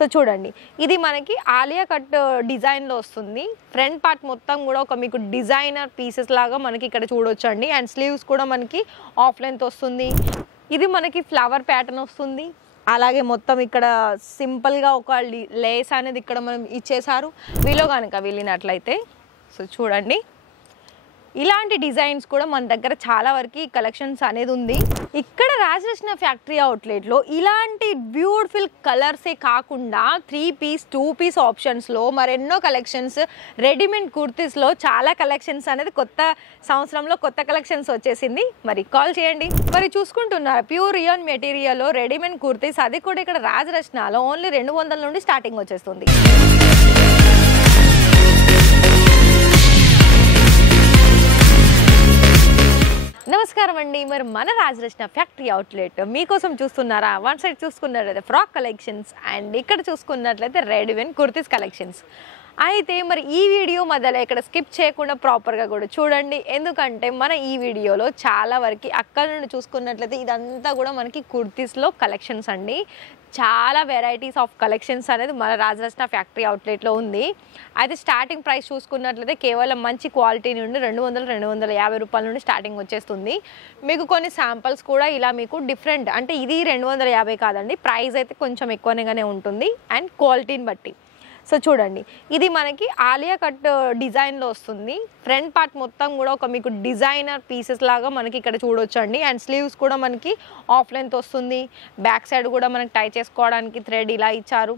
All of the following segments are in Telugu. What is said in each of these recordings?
సో చూడండి, ఇది మనకి ఆలియా కట్ డిజైన్లో వస్తుంది. ఫ్రంట్ పార్ట్ మొత్తం కూడా ఒక మీకు డిజైనర్ పీసెస్ లాగా మనకి ఇక్కడ చూడొచ్చండి. అండ్ స్లీవ్స్ కూడా మనకి ఆఫ్ లెంత్ వస్తుంది. ఇది మనకి ఫ్లవర్ ప్యాటర్న్ వస్తుంది. అలాగే మొత్తం ఇక్కడ సింపుల్గా ఒక లేస్ అనేది ఇక్కడ మనం ఇచ్చేసారు. వీలో కనుక వెళ్ళినట్లయితే సో చూడండి, ఇలాంటి డిజైన్స్ కూడా మన దగ్గర చాలా వరకు కలెక్షన్స్ అనేది ఉంది. ఇక్కడ రాజరత్న ఫ్యాక్టరీ అవుట్లెట్లో ఇలాంటి బ్యూటిఫుల్ కలర్సే కాకుండా 3 పీస్ 2 పీస్ ఆప్షన్స్లో మరెన్నో కలెక్షన్స్, రెడీమేడ్ కుర్తీస్లో చాలా కలెక్షన్స్ అనేది కొత్త సంవత్సరంలో కొత్త కలెక్షన్స్ వచ్చేసింది. మరి కాల్ చేయండి. మరి చూసుకుంటున్నారు ప్యూర్ రియాన్ మెటీరియల్లో రెడీమేడ్ కుర్తీస్, అది కూడా ఇక్కడ రాజరత్నలో ఓన్లీ 200 నుండి స్టార్టింగ్ వచ్చేస్తుంది. నమస్కారం అండి. మరి మన రాజరత్న ఫ్యాక్టరీ అవుట్లెట్ మీకోసం చూస్తున్నారా? వన్ సైడ్ చూసుకున్నట్లయితే ఫ్రాక్ కలెక్షన్స్ అండ్ ఇక్కడ చూసుకున్నట్లయితే రెడీమేడ్ కుర్తీస్ కలెక్షన్స్. అయితే మరి ఈ వీడియో మధ్యలో ఇక్కడ స్కిప్ చేయకుండా ప్రాపర్గా కూడా చూడండి. ఎందుకంటే మన ఈ వీడియోలో చాలా వరకు అక్కడ నుండి చూసుకున్నట్లయితే ఇదంతా కూడా మనకి కుర్తీస్లో కలెక్షన్స్ అండి. చాలా వెరైటీస్ ఆఫ్ కలెక్షన్స్ అనేది మన రాజరత్న ఫ్యాక్టరీ అవుట్లెట్లో ఉంది. అయితే స్టార్టింగ్ ప్రైస్ చూసుకున్నట్లయితే కేవలం మంచి క్వాలిటీ నుండి 200-250 రూపాయల నుండి స్టార్టింగ్ వచ్చేస్తుంది. మీకు కొన్ని శాంపిల్స్ కూడా ఇలా మీకు డిఫరెంట్, అంటే ఇది 250 కాదండి, ప్రైస్ అయితే కొంచెం ఎక్కువగానే ఉంటుంది అండ్ క్వాలిటీని బట్టి. సో చూడండి, ఇది మనకి ఆలియా కట్ డిజైన్లో వస్తుంది. ఫ్రంట్ పార్ట్ మొత్తం కూడా ఒక మీకు డిజైనర్ పీసెస్ లాగా మనకి ఇక్కడ చూడొచ్చండి. అండ్ స్లీవ్స్ కూడా మనకి ఆఫ్ లెంత్ వస్తుంది. బ్యాక్ సైడ్ కూడా మనకి టై చేసుకోవడానికి థ్రెడ్ ఇలా ఇచ్చారు.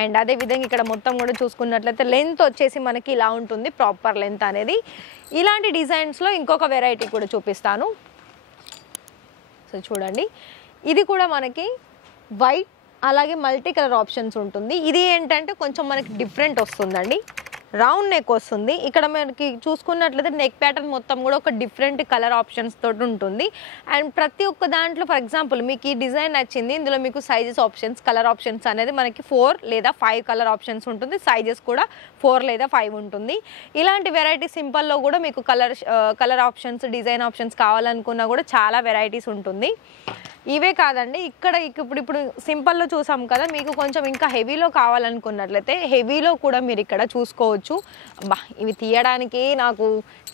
అండ్ అదేవిధంగా ఇక్కడ మొత్తం కూడా చూసుకున్నట్లయితే లెంత్ వచ్చేసి మనకి ఇలా ఉంటుంది, ప్రాపర్ లెంత్ అనేది. ఇలాంటి డిజైన్స్లో ఇంకొక వెరైటీ కూడా చూపిస్తాను. సో చూడండి, ఇది కూడా మనకి వైట్ అలాగే మల్టీ కలర్ ఆప్షన్స్ ఉంటుంది. ఇది ఏంటంటే కొంచెం మనకి డిఫరెంట్ వస్తుందండి. రౌండ్ నెక్ వస్తుంది. ఇక్కడ మనకి చూసుకున్నట్లయితే నెక్ ప్యాటర్న్ మొత్తం కూడా ఒక డిఫరెంట్ కలర్ ఆప్షన్స్ తోటి ఉంటుంది. అండ్ ప్రతి ఒక్క దాంట్లో ఫర్ ఎగ్జాంపుల్ మీకు ఈ డిజైన్ నచ్చింది, ఇందులో మీకు సైజెస్ ఆప్షన్స్, కలర్ ఆప్షన్స్ అనేది మనకి 4 లేదా 5 కలర్ ఆప్షన్స్ ఉంటుంది. సైజెస్ కూడా 4 లేదా 5 ఉంటుంది. ఇలాంటి వెరైటీ సింపుల్లో కూడా మీకు కలర్ ఆప్షన్స్, డిజైన్ ఆప్షన్స్ కావాలనుకున్నా కూడా చాలా వెరైటీస్ ఉంటుంది. ఇవే కాదండి, ఇక్కడ ఇప్పుడు సింపుల్లో చూసాం కదా, మీకు కొంచెం ఇంకా హెవీలో కావాలనుకున్నట్లయితే హెవీలో కూడా మీరు ఇక్కడ చూసుకోవచ్చు. ఇవి తీయడానికి నాకు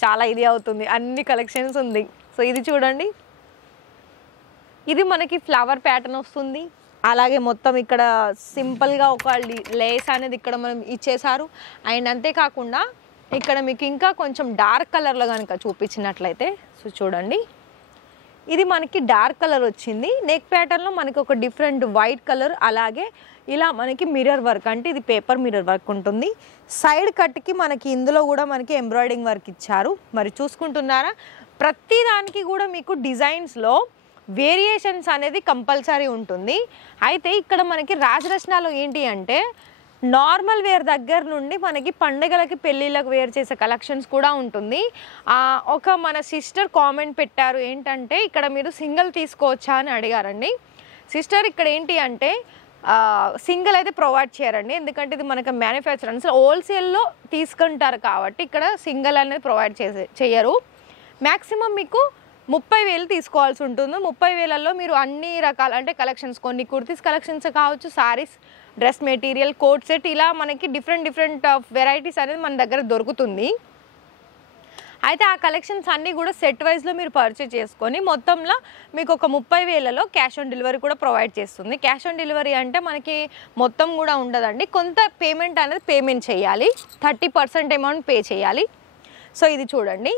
చాలా ఇది అవుతుంది, అన్ని కలెక్షన్స్ ఉంది. సో ఇది చూడండి, ఇది మనకి ఫ్లవర్ ప్యాటర్న్ వస్తుంది. అలాగే మొత్తం ఇక్కడ సింపుల్గా ఒక లేస్ అనేది ఇక్కడ మనం ఇచ్చేసారు. అండ్ అంతేకాకుండా ఇక్కడ మీకు ఇంకా కొంచెం డార్క్ కలర్లో కనుక చూపించినట్లయితే సో చూడండి, ఇది మనకి డార్క్ కలర్ వచ్చింది. నెక్ ప్యాటర్న్లో మనకి ఒక డిఫరెంట్ వైట్ కలర్, అలాగే ఇలా మనకి మిర్రర్ వర్క్, అంటే ఇది పేపర్ మిర్రర్ వర్క్ ఉంటుంది. సైడ్ కట్కి మనకి ఇందులో కూడా మనకి ఎంబ్రాయిడింగ్ వర్క్ ఇచ్చారు. మరి చూసుకుంటున్నారా, ప్రతి దానికి కూడా మీకు డిజైన్స్లో వేరియేషన్స్ అనేది కంపల్సరీ ఉంటుంది. అయితే ఇక్కడ మనకి రాజరత్నలో ఏంటి అంటే నార్మల్ వేర్ దగ్గర నుండి మనకి పండుగలకి పెళ్ళిళ్ళకి వేర్ చేసే కలెక్షన్స్ కూడా ఉంటుంది. ఒక మన సిస్టర్ కామెంట్ పెట్టారు ఏంటంటే, ఇక్కడ మీరు సింగిల్ తీసుకోవచ్చా అని అడిగారండి. సిస్టర్ ఇక్కడ ఏంటి అంటే సింగిల్ అయితే ప్రొవైడ్ చేయరండి, ఎందుకంటే ఇది మనకి మ్యానుఫ్యాక్చరర్స్ హోల్సేల్లో తీసుకుంటారు కాబట్టి ఇక్కడ సింగిల్ అనేది ప్రొవైడ్ చేయరు. మ్యాక్సిమం మీకు 30,000 తీసుకోవాల్సి ఉంటుంది. 30,000లో మీరు అన్ని రకాల అంటే కలెక్షన్స్, కొన్ని కుర్తీస్ కలెక్షన్స్ కావచ్చు, saris, dress material, coat set, ఇలా మనకి డిఫరెంట్ వెరైటీస్ అనేది మన దగ్గర దొరుకుతుంది. అయితే ఆ కలెక్షన్స్ అన్నీ కూడా సెట్ వైజ్లో మీరు పర్చేజ్ చేసుకొని మొత్తంలో మీకు ఒక 30,000లో క్యాష్ ఆన్ డెలివరీ కూడా ప్రొవైడ్ చేస్తుంది. క్యాష్ ఆన్ డెలివరీ అంటే మనకి మొత్తం కూడా ఉండదండి, కొంత పేమెంట్ అనేది పేమెంట్ చేయాలి, 30% అమౌంట్ పే చేయాలి. సో ఇది చూడండి,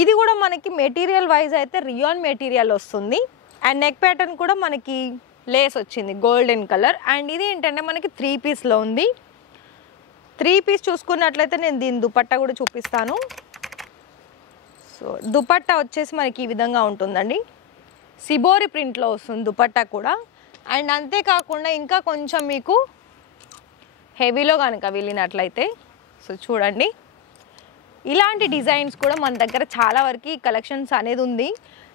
ఇది కూడా మనకి మెటీరియల్ వైజ్ అయితే రియాన్ మెటీరియల్ వస్తుంది. అండ్ నెక్ ప్యాటర్న్ కూడా మనకి లేస్ వచ్చింది గోల్డెన్ కలర్. అండ్ ఇది ఏంటంటే మనకి 3 పీస్లో ఉంది. 3 పీస్ చూసుకున్నట్లయితే నేను దీని దుపట్టా కూడా చూపిస్తాను. సో దుపట్టా వచ్చేసి మనకి ఈ విధంగా ఉంటుందండి, సిబోరి ప్రింట్లో వస్తుంది దుపట్టా కూడా. అండ్ అంతేకాకుండా ఇంకా కొంచెం మీకు హెవీలో కనుక వెళ్ళినట్లయితే సో చూడండి, ఇలాంటి డిజైన్స్ కూడా మన దగ్గర చాలా వరకు కలెక్షన్స్ అనేది ఉంది.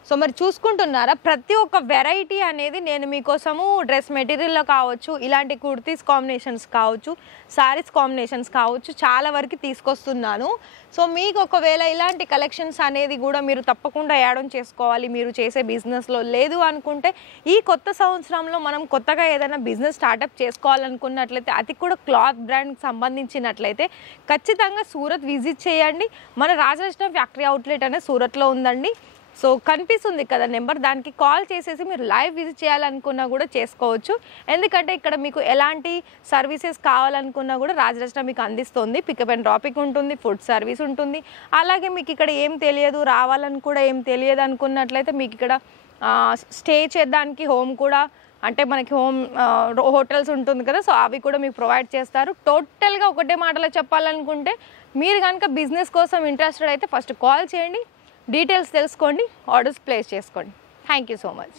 సో మరి చూసుకుంటున్నారా, ప్రతి ఒక్క వెరైటీ అనేది నేను మీకోసము డ్రెస్ మెటీరియల్లో కావచ్చు, ఇలాంటి కుర్తీస్ కాంబినేషన్స్ కావచ్చు, శారీస్ కాంబినేషన్స్ కావచ్చు, చాలా వరకు తీసుకొస్తున్నాను. సో మీకు ఒకవేళ ఇలాంటి కలెక్షన్స్ అనేది కూడా మీరు తప్పకుండా యాడ్ ఆన్ చేసుకోవాలి మీరు చేసే బిజినెస్లో. లేదు అనుకుంటే ఈ కొత్త సంవత్సరంలో మనం కొత్తగా ఏదైనా బిజినెస్ స్టార్టప్ చేసుకోవాలనుకున్నట్లయితే, అది కూడా క్లాత్ బ్రాండ్కి సంబంధించినట్లయితే ఖచ్చితంగా సూరత్ విజిట్ చేయండి. మన రాజరత్న ఫ్యాక్టరీ అవుట్లెట్ అనేది సూరత్లో ఉందండి. సో కనిపిస్తుంది కదా నెంబర్, దానికి కాల్ చేసేసి మీరు లైవ్ విజిట్ చేయాలనుకున్నా కూడా చేసుకోవచ్చు. ఎందుకంటే ఇక్కడ మీకు ఎలాంటి సర్వీసెస్ కావాలనుకున్నా కూడా రాజరత్న మీకు అందిస్తుంది. పికప్ అండ్ డ్రాపింగ్ ఉంటుంది, ఫుడ్ సర్వీస్ ఉంటుంది. అలాగే మీకు ఇక్కడ ఏం తెలియదు, రావాలని కూడా ఏం తెలియదు అనుకున్నట్లయితే మీకు ఇక్కడ స్టే చేయడానికి హోమ్ కూడా, అంటే మనకి హోటల్స్ ఉంటుంది కదా, సో అవి కూడా మీకు ప్రొవైడ్ చేస్తారు. టోటల్గా ఒకటే మాటలో చెప్పాలనుకుంటే, మీరు కనుక బిజినెస్ కోసం ఇంట్రెస్టెడ్ అయితే ఫస్ట్ కాల్ చేయండి, డీటెయిల్స్ తెలుసుకోండి, ఆర్డర్స్ ప్లేస్ చేసుకోండి. Thank you so much.